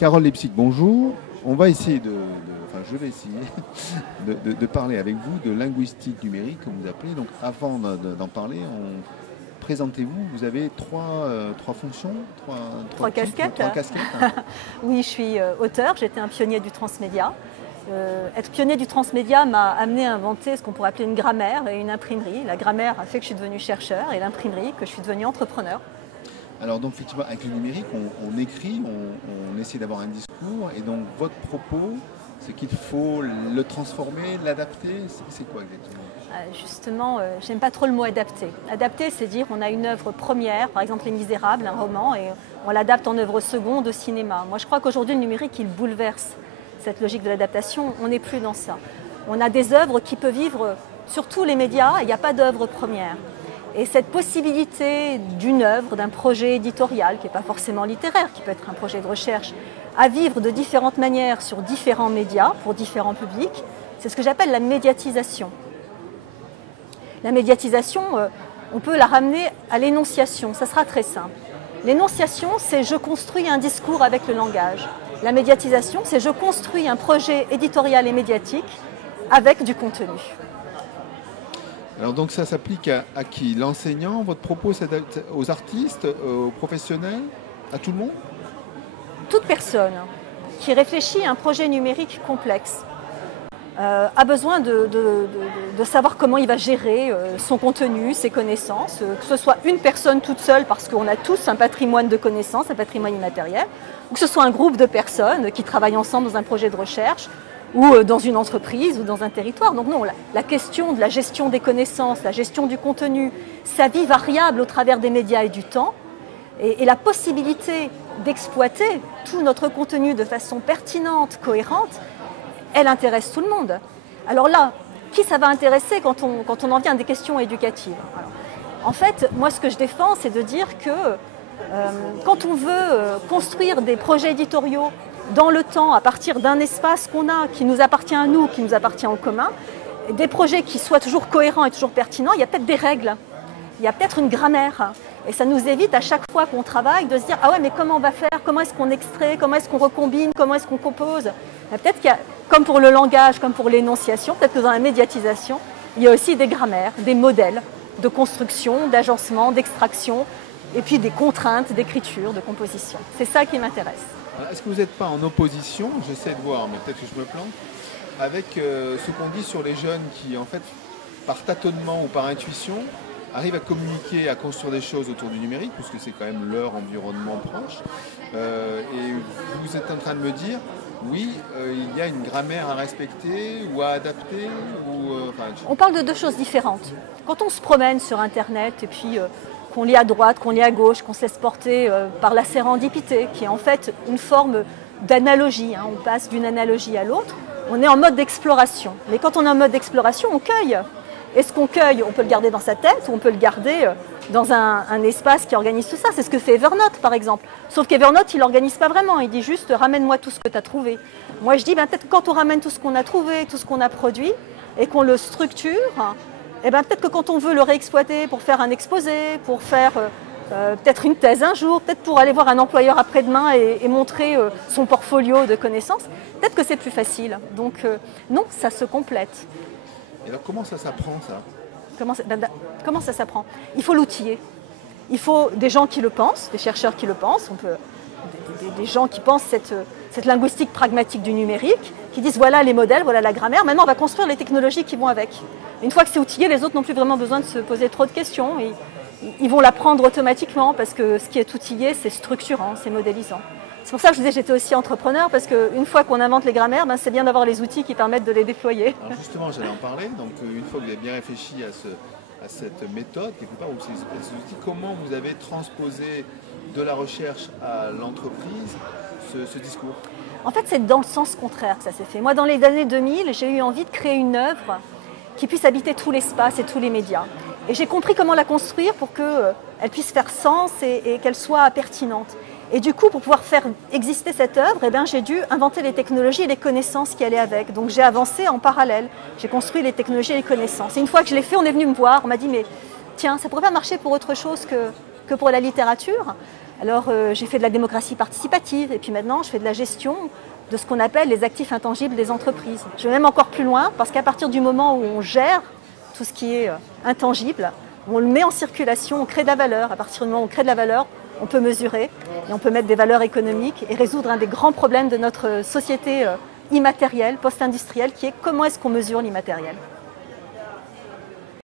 Carole Lepsic, bonjour. On va essayer enfin, je vais essayer de parler avec vous de linguistique numérique, comme vous appelez. Donc, avant d'en parler, présentez-vous. Vous avez trois fonctions, trois casquettes. Trois casquettes. Oui, je suis auteur. J'étais un pionnier du transmédia. Être pionnier du transmédia m'a amené à inventer ce qu'on pourrait appeler une grammaire et une imprimerie. La grammaire a fait que je suis devenue chercheur et l'imprimerie que je suis devenue entrepreneur. Alors donc effectivement avec le numérique on écrit, on essaie d'avoir un discours et donc votre propos c'est qu'il faut le transformer, l'adapter, c'est quoi exactement? Justement, j'aime pas trop le mot adapter. Adapter c'est dire on a une œuvre première, par exemple Les Misérables, un roman, et on l'adapte en œuvre seconde au cinéma. Moi je crois qu'aujourd'hui le numérique il bouleverse cette logique de l'adaptation, on n'est plus dans ça. On a des œuvres qui peuvent vivre sur tous les médias, il n'y a pas d'œuvre première. Et cette possibilité d'une œuvre, d'un projet éditorial, qui n'est pas forcément littéraire, qui peut être un projet de recherche, à vivre de différentes manières sur différents médias, pour différents publics, c'est ce que j'appelle la médiatisation. La médiatisation, on peut la ramener à l'énonciation, ça sera très simple. L'énonciation, c'est je construis un discours avec le langage. La médiatisation, c'est je construis un projet éditorial et médiatique avec du contenu. Alors donc ça s'applique à qui? L'enseignant? Votre propos s'adapte aux artistes, aux professionnels, à tout le monde? Toute personne qui réfléchit à un projet numérique complexe a besoin de savoir comment il va gérer son contenu, ses connaissances, que ce soit une personne toute seule parce qu'on a tous un patrimoine de connaissances, un patrimoine immatériel, ou que ce soit un groupe de personnes qui travaillent ensemble dans un projet de recherche, ou dans une entreprise, ou dans un territoire. Donc non, la question de la gestion des connaissances, la gestion du contenu, sa vie variable au travers des médias et du temps, et la possibilité d'exploiter tout notre contenu de façon pertinente, cohérente, elle intéresse tout le monde. Alors là, qui ça va intéresser quand on en vient à des questions éducatives? Alors, en fait, moi ce que je défends, c'est de dire que quand on veut construire des projets éditoriaux dans le temps, à partir d'un espace qu'on a, qui nous appartient à nous, qui nous appartient en commun, des projets qui soient toujours cohérents et toujours pertinents, il y a peut-être des règles, il y a peut-être une grammaire. Et ça nous évite à chaque fois qu'on travaille de se dire « Ah ouais, mais comment on va faire? Comment est-ce qu'on extrait? Comment est-ce qu'on recombine? Comment est-ce qu'on compose ?» Peut-être qu'il y a, comme pour le langage, comme pour l'énonciation, peut-être que dans la médiatisation, il y a aussi des grammaires, des modèles de construction, d'agencement, d'extraction, et puis des contraintes d'écriture, de composition. C'est ça qui m'intéresse. Est-ce que vous n'êtes pas en opposition, j'essaie de voir, mais peut-être que je me plante, avec ce qu'on dit sur les jeunes qui, en fait, par tâtonnement ou par intuition, arrivent à communiquer, à construire des choses autour du numérique, puisque c'est quand même leur environnement proche. Et vous êtes en train de me dire, oui, il y a une grammaire à respecter ou à adapter On parle de deux choses différentes. Quand on se promène sur Internet et puis qu'on lit à droite, qu'on lit à gauche, qu'on se laisse porter par la sérendipité, qui est en fait une forme d'analogie, hein, on passe d'une analogie à l'autre, on est en mode d'exploration. Mais quand on est en mode d'exploration, on cueille. Et ce qu'on cueille, on peut le garder dans sa tête ou on peut le garder dans un espace qui organise tout ça. C'est ce que fait Evernote, par exemple. Sauf qu'Evernote, il ne l'organise pas vraiment. Il dit juste « ramène-moi tout ce que tu as trouvé ». Moi, je dis peut-être quand on ramène tout ce qu'on a trouvé, tout ce qu'on a produit, et qu'on le structure, peut-être que quand on veut le réexploiter pour faire un exposé, pour faire peut-être une thèse un jour, peut-être pour aller voir un employeur après-demain et montrer son portfolio de connaissances, peut-être que c'est plus facile. Donc non, ça se complète. Et alors comment ça s'apprend ça? Comment ça s'apprend? Il faut l'outiller. Il faut des gens qui le pensent, des chercheurs qui le pensent, des gens qui pensent cette linguistique pragmatique du numérique, qui disent voilà les modèles, voilà la grammaire, maintenant on va construire les technologies qui vont avec. Une fois que c'est outillé, les autres n'ont plus vraiment besoin de se poser trop de questions. Ils vont l'apprendre automatiquement parce que ce qui est outillé, c'est structurant, c'est modélisant. C'est pour ça que je disais que j'étais aussi entrepreneur, parce qu'une fois qu'on invente les grammaires, c'est bien d'avoir les outils qui permettent de les déployer. Alors justement, j'allais en parler. Donc une fois que vous avez bien réfléchi à cette méthode, quelque part, ou ces outils, comment vous avez transposé de la recherche à l'entreprise ce discours? En fait, c'est dans le sens contraire que ça s'est fait. Moi, dans les années 2000, j'ai eu envie de créer une œuvre qui puisse habiter tout l'espace et tous les médias. Et j'ai compris comment la construire pour qu'elle puisse faire sens et qu'elle soit pertinente. Et du coup, pour pouvoir faire exister cette œuvre, j'ai dû inventer les technologies et les connaissances qui allaient avec. Donc j'ai avancé en parallèle. J'ai construit les technologies et les connaissances. Et une fois que je l'ai fait, on est venu me voir. On m'a dit, mais tiens, ça pourrait pas marcher pour autre chose que pour la littérature. Alors j'ai fait de la démocratie participative et puis maintenant je fais de la gestion de ce qu'on appelle les actifs intangibles des entreprises. Je vais même encore plus loin parce qu'à partir du moment où on gère tout ce qui est intangible, on le met en circulation, on crée de la valeur. À partir du moment où on crée de la valeur, on peut mesurer et on peut mettre des valeurs économiques et résoudre un des grands problèmes de notre société immatérielle, post-industrielle, qui est comment est-ce qu'on mesure l'immatériel.